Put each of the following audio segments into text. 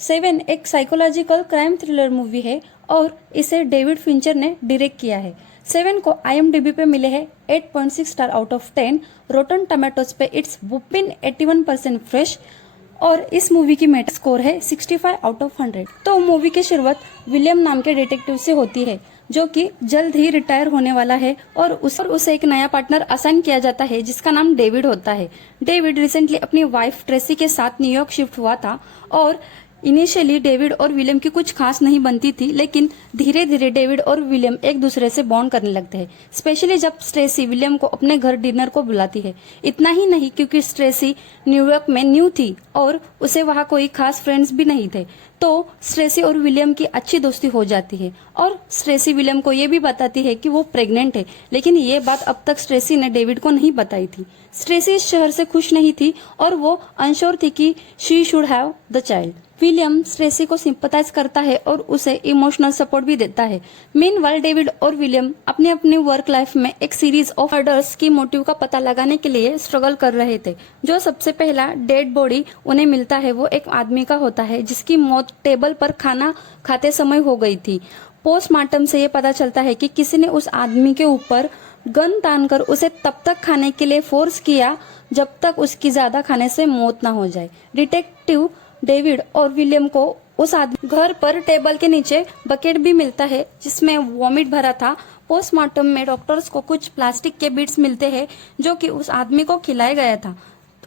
Seven एक psychological crime thriller movie है और इसे डेविड फिंचर ने डायरेक्ट किया है। सेवन को IMDb पे मिले हैं 8.6 star out of 10। Rotten tomatoes पे इट्स वुपिन 81% फ्रेश और इस मूवी की मेटा स्कोर है 65 आउट ऑफ 100। तो मूवी की शुरुआत विलियम नाम के डिटेक्टिव से होती है जो कि जल्द ही रिटायर होने वाला है और उसे एक नया पार्टनर असाइन किया जाता है जिसका नाम डेविड होता है। डेविड रिसेंटली अपनी वाइफ ट्रेसी के साथ न्यूयॉर्क शिफ्ट हुआ था और इनिशियली डेविड और विलियम की कुछ खास नहीं बनती थी, लेकिन धीरे धीरे डेविड और विलियम एक दूसरे से बॉन्ड करने लगते हैं, स्पेशली जब स्ट्रेसी विलियम को अपने घर डिनर को बुलाती है। इतना ही नहीं, क्योंकि स्ट्रेसी न्यूयॉर्क में न्यू थी और उसे वहाँ कोई खास फ्रेंड्स भी नहीं थे, तो स्ट्रेसी और विलियम की अच्छी दोस्ती हो जाती है और स्ट्रेसी विलियम को ये भी बताती है कि वो प्रेग्नेंट है, लेकिन ये बात अब तक स्ट्रेसी ने डेविड को नहीं बताई थी। स्ट्रेसी इस शहर से खुश नहीं थी और वो अनश्योर थी कि she should have the child. William Strachey को सिंपथाइज करता है और उसे इमोशनल सपोर्ट भी देता है। मीनवाइल डेविड और विलियम अपने अपने वर्क लाइफ में एक सीरीज ऑफ मर्डर्स की मोटिव का पता लगाने के लिए स्ट्रगल कर रहे थे। जो सबसे पहला डेड बॉडी उन्हें मिलता है वो एक आदमी का होता है जिसकी मौत टेबल पर खाना खाते समय हो गई थी। पोस्टमार्टम से ये पता चलता है कि किसी ने उस आदमी के ऊपर गन तानकर उसे तब तक खाने के लिए फोर्स किया जब तक उसकी ज्यादा खाने से मौत ना हो जाए। डिटेक्टिव डेविड और विलियम को उस आदमी घर पर टेबल के नीचे बकेट भी मिलता है जिसमें वॉमिट भरा था। पोस्टमार्टम में डॉक्टर्स को कुछ प्लास्टिक के बिट्स मिलते हैं जो कि उस आदमी को खिलाया गया था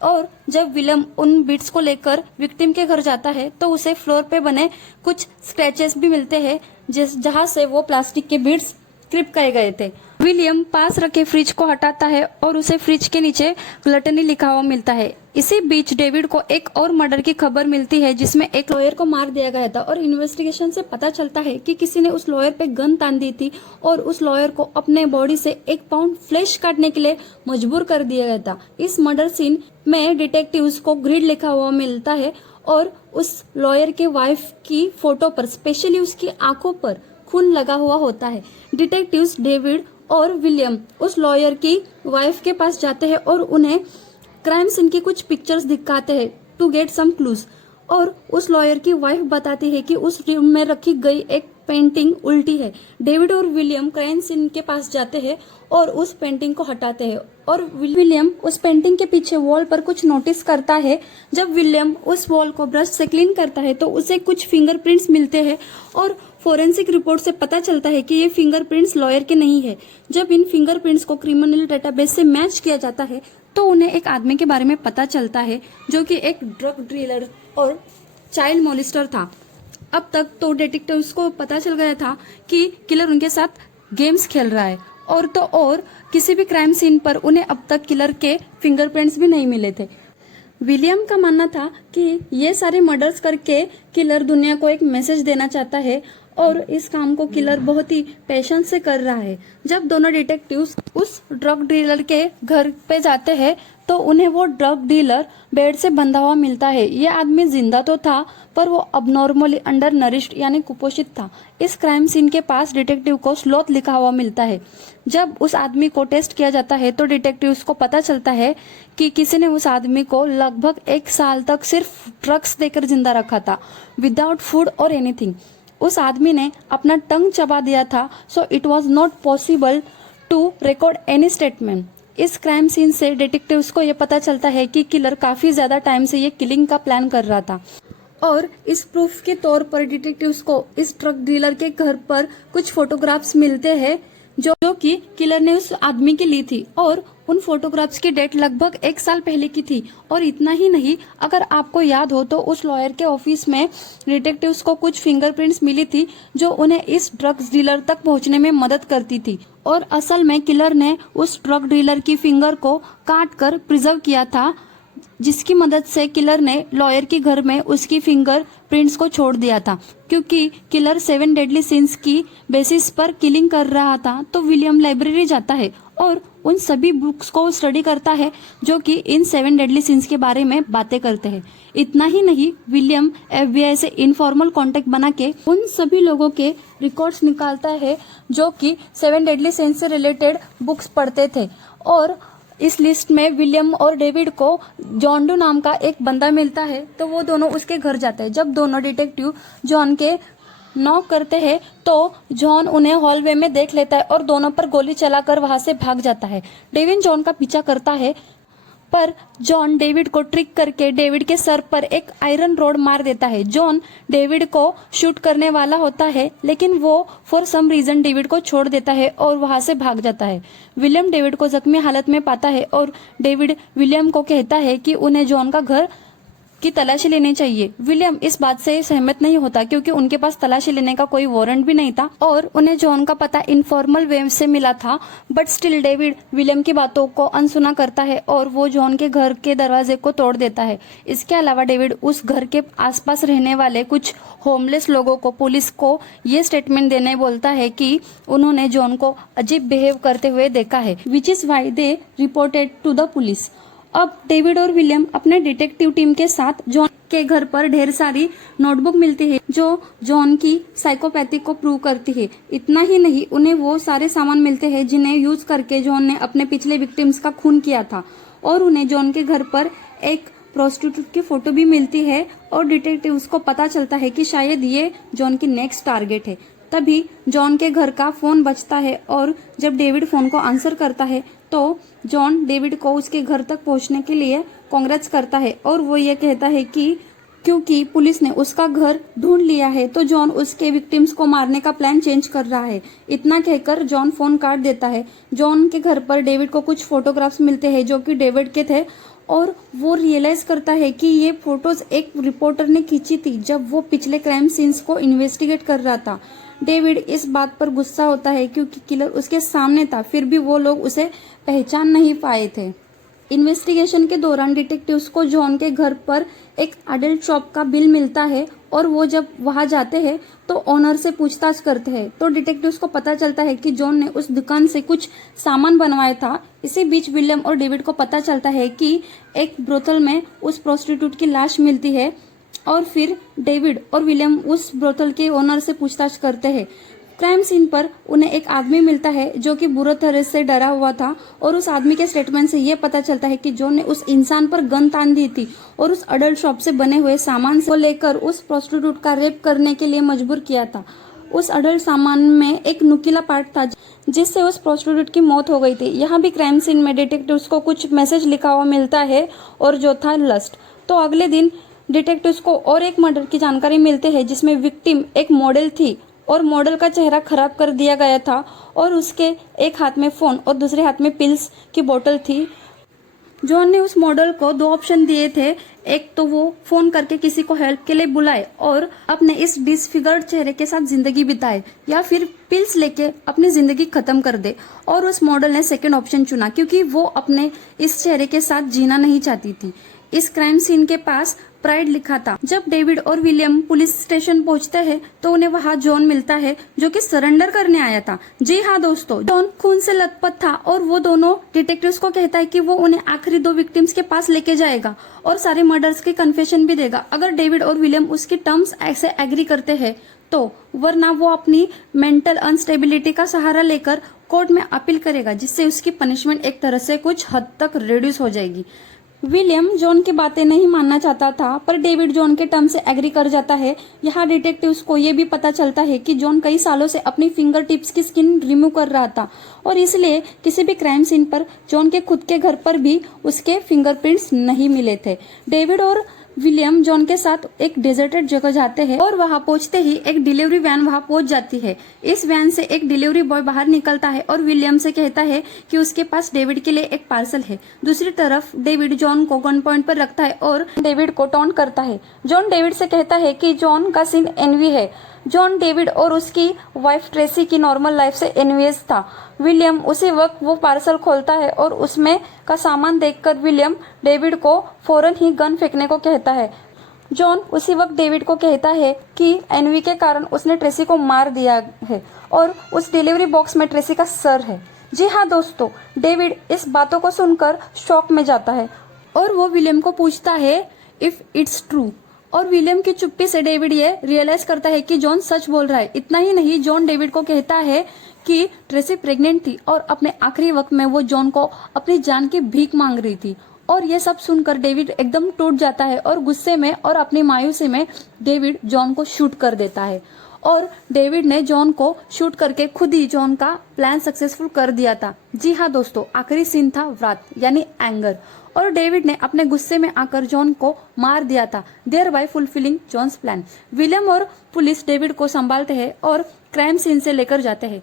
और जब विलियम उन बिट्स को लेकर विक्टिम के घर जाता है तो उसे फ्लोर पे बने कुछ स्क्रैचेस भी मिलते हैं जहां से वो प्लास्टिक के बिट्स चिपकाए गए थे। विलियम पास रखे फ्रिज को हटाता है और उसे फ्रिज के नीचे ग्लटनी लिखा हुआ मिलता है। इसी बीच डेविड को एक और मर्डर की खबर मिलती है जिसमें एक लॉयर को मार दिया गया था और इन्वेस्टिगेशन से पता चलता है कि किसी ने उस लॉयर पे गन तान दी थी और उस लॉयर को अपने बॉडी से 1 पाउंड फ्लेश काटने के लिए मजबूर कर दिया गया था। इस मर्डर सीन में डिटेक्टिव्स को ग्रिड लिखा हुआ मिलता है और उस लॉयर के वाइफ की फोटो पर स्पेशली उसकी आंखों पर खून लगा हुआ होता है। डिटेक्टिव्स डेविड और विलियम उस लॉयर की वाइफ के पास जाते हैं और उन्हें क्राइम सीन की कुछ पिक्चर्स दिखाते हैं टू गेट सम क्लूज और उस लॉयर की वाइफ बताती है कि उस रूम में रखी गई एक पेंटिंग उल्टी है। डेविड और विलियम क्राइम सीन के पास जाते हैं और उस पेंटिंग को हटाते हैं और विलियम उस पेंटिंग के पीछे वॉल पर कुछ नोटिस करता है। जब विलियम उस वॉल को ब्रश से क्लीन करता है तो उसे कुछ फिंगरप्रिंट्स मिलते हैं और फोरेंसिक रिपोर्ट से पता चलता है कि ये फिंगरप्रिंट्स लॉयर के नहीं है। जब इन फिंगरप्रिंट्स को क्रिमिनल डेटाबेस से मैच किया जाता है तो उन्हें एक आदमी के बारे में पता चलता है जो कि एक ड्रग डीलर और चाइल्ड मोलिस्टर था। अब तक तो डिटेक्टिव्स को पता चल गया था कि किलर उनके साथ गेम्स खेल रहा है और किसी भी क्राइम सीन पर उन्हें अब तक किलर के फिंगरप्रिंट्स भी नहीं मिले थे। विलियम का मानना था कि ये सारे मर्डर्स करके किलर दुनिया को एक मैसेज देना चाहता है और इस काम को किलर बहुत ही पेशेंस से कर रहा है। जब दोनों डिटेक्टिव्स उस ड्रग डीलर के घर पे जाते हैं तो उन्हें वो ड्रग डीलर बेड से बंधा हुआ मिलता है। ये आदमी जिंदा तो था पर वो अबनॉर्मली अंडर नरिश्ड यानी कुपोषित था। इस क्राइम सीन के पास डिटेक्टिव को स्लोथ लिखा हुआ मिलता है। जब उस आदमी को टेस्ट किया जाता है तो डिटेक्टिव्स को पता चलता है कि किसी ने उस आदमी को लगभग 1 साल तक सिर्फ ड्रग्स देकर जिंदा रखा था, विदाउट फूड और एनीथिंग। उस आदमी ने अपना टंग चबा दिया था, so it was not possible to record any statement. इस क्राइम सीन से डिटेक्टिव्स को यह पता चलता है कि किलर काफी ज्यादा टाइम से ये किलिंग का प्लान कर रहा था और इस प्रूफ के तौर पर डिटेक्टिव्स को इस ड्रग डीलर के घर पर कुछ फोटोग्राफ्स मिलते हैं जो कि किलर ने उस आदमी की ली थी और उन फोटोग्राफ्स की डेट लगभग 1 साल पहले की थी। और इतना ही नहीं, अगर आपको याद हो तो उस लॉयर के ऑफिस में डिटेक्टिव्स को कुछ फिंगरप्रिंट्स मिली थी जो उन्हें इस ड्रग्स डीलर तक पहुंचने में मदद करती थी और असल में किलर ने उस ड्रग डीलर की फिंगर को काट कर प्रिजर्व किया था, जिसकी मदद से किलर ने लॉयर के घर में उसकी फिंगर प्रिंट्स को छोड़ दिया था। क्योंकि किलर 7 डेडली सिंस की बेसिस पर किलिंग कर रहा था तो विलियम लाइब्रेरी जाता है और उन सभी बुक्स को स्टडी करता है जो कि इन 7 डेडली सिंस के बारे में बातें करते हैं। इतना ही नहीं, विलियम FBI से इनफॉर्मल कांटेक्ट बना के उन सभी लोगों के रिकॉर्ड्स निकालता है जो कि 7 डेडली सिंस से रिलेटेड बुक्स पढ़ते थे और इस लिस्ट में विलियम और डेविड को जॉन डो नाम का एक बंदा मिलता है, तो वो दोनों उसके घर जाते हैं। जब दोनों डिटेक्टिव जॉन के नॉक करते हैं तो जॉन उन्हें हॉलवे में देख लेता है और दोनों पर गोली चलाकर वहां से भाग जाता है। डेविड जॉन का पीछा करता है, पर जॉन डेविड को ट्रिक करके डेविड के सर पर एक आयरन रॉड मार देता है। जॉन डेविड को शूट करने वाला होता है, लेकिन वो फॉर सम रीजन डेविड को छोड़ देता है और वहां से भाग जाता है। विलियम डेविड को जख्मी हालत में पाता है और डेविड विलियम को कहता है कि उन्हें जॉन का घर की तलाशी लेनी चाहिए। विलियम इस बात से सहमत नहीं होता, क्योंकि उनके पास तलाशी लेने का कोई वारंट भी नहीं था और उन्हें जॉन का पता इनफॉर्मल वे से मिला था। बट स्टिल डेविड विलियम की बातों को अनसुना करता है और वो जॉन के घर के दरवाजे को तोड़ देता है। इसके अलावा डेविड उस घर के आसपास रहने वाले कुछ होमलेस लोगों को पुलिस को ये स्टेटमेंट देने बोलता है कि उन्होंने जॉन को अजीब बिहेव करते हुए देखा है, which is why they reported to the police. अब डेविड और विलियम अपने डिटेक्टिव टीम के साथ जॉन के घर पर ढेर सारी नोटबुक मिलती है जो जॉन की साइकोपैथी को प्रूव करती है। इतना ही नहीं, उन्हें वो सारे सामान मिलते हैं जिन्हें यूज करके जॉन ने अपने पिछले विक्टिम्स का खून किया था, और उन्हें जॉन के घर पर एक प्रोस्टिट्यूट की फोटो भी मिलती है और डिटेक्टिव्स को पता चलता है कि शायद ये जॉन की नेक्स्ट टारगेट है। तभी जॉन के घर का फोन बजता है और जब डेविड फोन को आंसर करता है तो जॉन डेविड को उसके घर तक पहुंचने के लिए कांग्रेस करता है और वो ये कहता है कि क्योंकि पुलिस ने उसका घर ढूंढ लिया है तो जॉन उसके विक्टिम्स को मारने का प्लान चेंज कर रहा है। इतना कहकर जॉन फोन काट देता है। जॉन के घर पर डेविड को कुछ फोटोग्राफ्स मिलते हैं जो कि डेविड के थे और वो रियलाइज करता है कि ये फोटोज एक रिपोर्टर ने खींची थी जब वो पिछले क्राइम सीन्स को इन्वेस्टिगेट कर रहा था। डेविड इस बात पर गुस्सा होता है क्योंकि किलर उसके सामने था, फिर भी वो लोग उसे पहचान नहीं पाए थे। इन्वेस्टिगेशन के दौरान डिटेक्टिव्स को जॉन के घर पर एक अडल्ट शॉप का बिल मिलता है और वो जब वहां जाते हैं तो ओनर से पूछताछ करते हैं तो डिटेक्टिव्स को पता चलता है कि जॉन ने उस दुकान से कुछ सामान बनवाया था। इसी बीच विलियम और डेविड को पता चलता है कि एक ब्रोथल में उस प्रोस्टिट्यूट की लाश मिलती है और फिर डेविड और विलियम उस ब्रोथल के ओनर से पूछताछ करते हैं। क्राइम सीन पर उन्हें एक आदमी मिलता है जो कि बुरी तरह से डरा हुआ था और उस आदमी के स्टेटमेंट से यह पता चलता है कि जॉन ने उस इंसान पर गन तान दी थी और उस अडल्ट शॉप से बने हुए सामान को लेकर उस प्रोस्टिट्यूट का रेप करने के लिए मजबूर किया था। उस अडल्ट सामान में एक नुकीला पार्ट था जिससे उस प्रोस्टिट्यूट की मौत हो गई थी। यहाँ भी क्राइम सीन में डिटेक्टिव्स को कुछ मैसेज लिखा हुआ मिलता है और जो था लस्ट। तो अगले दिन डिटेक्टिव्स को और एक मर्डर की जानकारी मिलते हैं जिसमें विक्टिम एक मॉडल थी और मॉडल का चेहरा खराब कर दिया गया था और उसके एक हाथ में फोन और दूसरे हाथ में पिल्स की बोतल थी। जॉन ने उस मॉडल को दो ऑप्शन दिए थे, एक तो वो फोन करके किसी को हेल्प के लिए बुलाए और अपने इस डिसफिगर्ड चेहरे के साथ जिंदगी बिताए, या फिर पिल्स लेके अपनी जिंदगी खत्म कर दे। और उस मॉडल ने सेकंड ऑप्शन चुना क्योंकि वो अपने इस चेहरे के साथ जीना नहीं चाहती थी। इस क्राइम सीन के पास प्राइड लिखा था। जब डेविड और विलियम पुलिस स्टेशन पहुंचते हैं तो उन्हें वहां जॉन मिलता है जो कि सरेंडर करने आया था। जी हाँ दोस्तों, जॉन खून से लथपथ था और वो दोनों डिटेक्टिव्स को कहता है कि वो उन्हें आखिरी दो विक्टिम्स के पास लेके जाएगा और सारे मर्डर्स के कन्फेशन भी देगा अगर डेविड और विलियम उसकी टर्म्स ऐसे एग्री करते हैं तो, वरना वो अपनी मेंटल अनस्टेबिलिटी का सहारा लेकर कोर्ट में अपील करेगा, जिससे उसकी पनिशमेंट एक तरह से कुछ हद तक रिड्यूस हो जाएगी। विलियम जॉन की बातें नहीं मानना चाहता था पर डेविड जॉन के टर्म से एग्री कर जाता है। यहाँ डिटेक्टिव्स को ये भी पता चलता है कि जॉन कई सालों से अपनी फिंगर टिप्स की स्किन रिमूव कर रहा था और इसलिए किसी भी क्राइम सीन पर जॉन के खुद के घर पर भी उसके फिंगरप्रिंट्स नहीं मिले थे। डेविड और विलियम जॉन के साथ एक डेजर्टेड जगह जाते हैं और वहां पहुंचते ही एक डिलीवरी वैन वहां पहुंच जाती है। इस वैन से एक डिलीवरी बॉय बाहर निकलता है और विलियम से कहता है कि उसके पास डेविड के लिए एक पार्सल है। दूसरी तरफ डेविड जॉन को गन पॉइंट पर रखता है और डेविड को टॉन्ट करता है। जॉन डेविड से कहता है कि जॉन का सीन एनवी है। जॉन डेविड और उसकी वाइफ ट्रेसी की नॉर्मल लाइफ से एनवियस था। विलियम उसी वक्त वो पार्सल खोलता है और उसमें का सामान देखकर विलियम डेविड को फौरन ही गन फेंकने को कहता है। जॉन उसी वक्त डेविड को कहता है कि एनवी के कारण उसने ट्रेसी को मार दिया है और उस डिलीवरी बॉक्स में ट्रेसी का सर है। जी हाँ दोस्तों, डेविड इस बातों को सुनकर शॉक में जाता है और वो विलियम को पूछता है इफ इट्स ट्रू। और विलियम की चुप्पी से डेविड ये रियलाइज करता है कि जॉन सच बोल रहा है। इतना ही नहीं, जॉन डेविड को कहता है कि ट्रेसी प्रेग्नेंट थी और अपने आखिरी वक्त में वो जॉन को अपनी जान की भीख मांग रही थी। और ये सब सुनकर डेविड एकदम टूट जाता है और गुस्से में और अपनी मायूसी में डेविड जॉन को शूट कर देता है। और डेविड ने जॉन को शूट करके खुद ही जॉन का प्लान सक्सेसफुल कर दिया था। जी हाँ दोस्तों, आखिरी सीन था व्राथ यानी एंगर, और डेविड ने अपने गुस्से में आकर जॉन को मार दिया था, thereby fulfilling John's plan. William और पुलिस डेविड को संभालते हैं और क्राइम सीन से लेकर जाते हैं।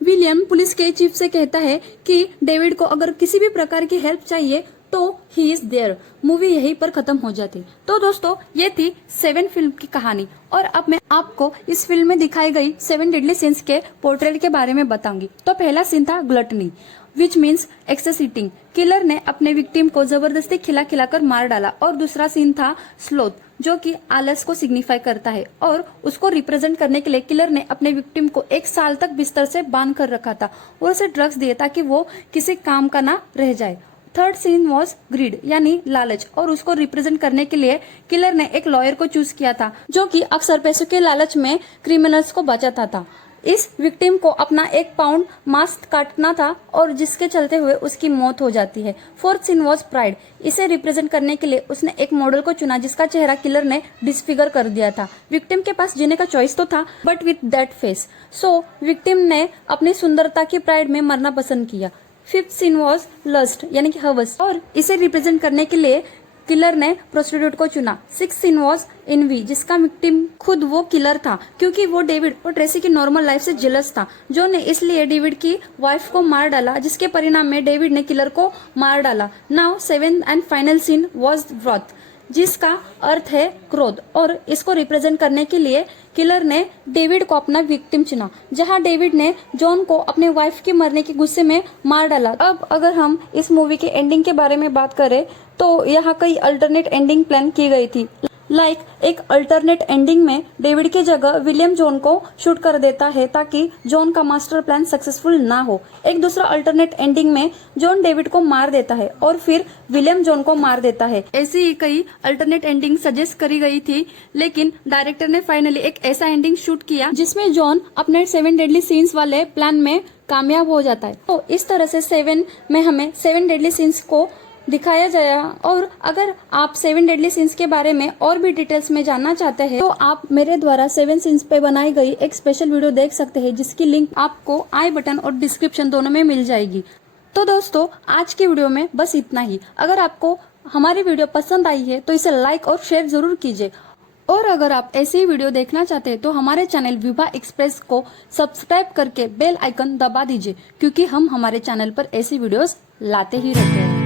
विलियम पुलिस के चीफ से कहता है कि डेविड को अगर किसी भी प्रकार की हेल्प चाहिए तो ही इज देयर। मूवी यहीं पर खत्म हो जाती। तो दोस्तों, ये थी 7 फिल्म की कहानी, और अब मैं आपको इस फिल्म में दिखाई गई 7 डेडली सीन्स के पोर्ट्रेट के बारे में बताऊंगी। तो पहला सीन था gluttony, which means excess eating. Killer ने अपने विक्टिम को जबरदस्ती खिला खिलाकर मार डाला। और दूसरा सीन था स्लोथ, जो कि आलस को सिग्निफाई करता है, और उसको रिप्रेजेंट करने के लिए किलर ने अपने विक्टिम को 1 साल तक बिस्तर से बांध कर रखा था और उसे ड्रग्स दिए ताकि वो किसी काम का ना रह जाए। थर्ड सीन वॉज ग्रीड यानी लालच, और उसको रिप्रेजेंट करने के लिए किलर ने एक लॉयर को चूज किया था जो कि अक्सर पैसों के लालच में क्रिमिनल्स को बचाता था। इस विक्टिम को अपना 1 पाउंड मांस काटना था और जिसके चलते हुए उसकी मौत हो जाती है। फोर्थ सीन वॉज प्राइड, इसे रिप्रेजेंट करने के लिए उसने एक मॉडल को चुना जिसका चेहरा किलर ने डिसफिगर कर दिया था। विक्टिम के पास जीने का चॉइस तो था but with that face, so victim ने अपनी सुंदरता की प्राइड में मरना पसंद किया। फिफ्थ सीन वॉज लस्ट यानी कि हवस, और इसे रिप्रेजेंट करने के लिए किलर ने प्रोस्टिट्यूट को चुना। सिक्स सीन वॉज इनवी, जिसका विक्टिम खुद वो किलर था क्योंकि वो डेविड और ट्रेसी की नॉर्मल लाइफ से जेलस था, जो ने इसलिए डेविड की वाइफ को मार डाला, जिसके परिणाम में डेविड ने किलर को मार डाला। Now 7th and final scene was wrath, जिसका अर्थ है क्रोध, और इसको रिप्रेजेंट करने के लिए किलर ने डेविड को अपना विक्टिम चुना, जहां डेविड ने जॉन को अपने वाइफ के मरने के गुस्से में मार डाला। अब अगर हम इस मूवी के एंडिंग के बारे में बात करें तो यहाँ कई अल्टरनेट एंडिंग प्लान की गई थी। एक अल्टरनेट एंडिंग में डेविड की जगह विलियम जॉन को शूट कर देता है ताकि जॉन का मास्टर प्लान सक्सेसफुल ना हो। एक दूसरा अल्टरनेट एंडिंग में जॉन डेविड को मार देता है और फिर विलियम जॉन को मार देता है। ऐसी ही कई अल्टरनेट एंडिंग सजेस्ट करी गई थी, लेकिन डायरेक्टर ने फाइनली एक ऐसा एंडिंग शूट किया जिसमें जॉन अपने 7 डेडली सीन्स वाले प्लान में कामयाब हो जाता है। तो इस तरह से 7 में हमें 7 डेडली सीन्स को दिखाया गया। और अगर आप 7 डेडली सीन्स के बारे में और भी डिटेल्स में जानना चाहते हैं तो आप मेरे द्वारा 7 सीन्स पे बनाई गई एक स्पेशल वीडियो देख सकते हैं, जिसकी लिंक आपको आई बटन और डिस्क्रिप्शन दोनों में मिल जाएगी। तो दोस्तों, आज की वीडियो में बस इतना ही। अगर आपको हमारी वीडियो पसंद आई है तो इसे लाइक और शेयर जरूर कीजिए, और अगर आप ऐसी ही वीडियो देखना चाहते हैं तो हमारे चैनल विभा एक्सप्रेस को सब्सक्राइब करके बेल आइकन दबा दीजिए, क्योंकि हम हमारे चैनल पर ऐसी वीडियोस लाते ही रहते हैं।